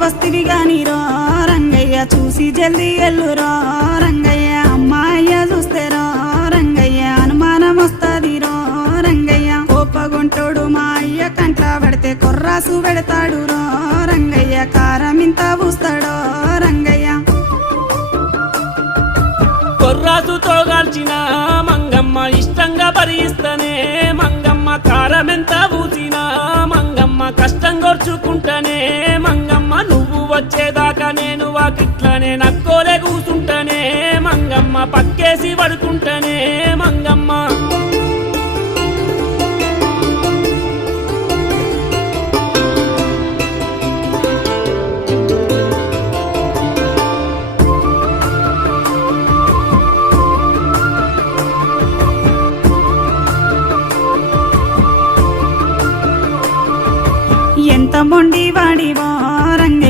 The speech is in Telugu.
వస్తివి గానిరో రంగయ్య చూసి జల్దీ ఎల్లురో రంగయ్య అమ్మాయ్య చూస్తేరో రంగయ్య అనుమానం వస్తదిరో రంగయ్య కోపగుంటోడు మా అయ్య కంట్ల పడితే కొర్రాసు పెడతాడు రో రంగయ్య కారం ఇంత పూస్తాడో రంగయ్య కొర్రాసుతో గాల్చిన మంగమ్మ ఇష్టంగా భరిస్తనే మంగమ్మ కారమెంత పూసినా మంగమ్మ కష్టం గొర్చుకుంటనే మంగమ్మ నువ్వు వచ్చేదాకా నేను వాకిట్లనే నక్కోలే కూసుంటనే మంగమ్మ పక్కేసి పడుకుంటనే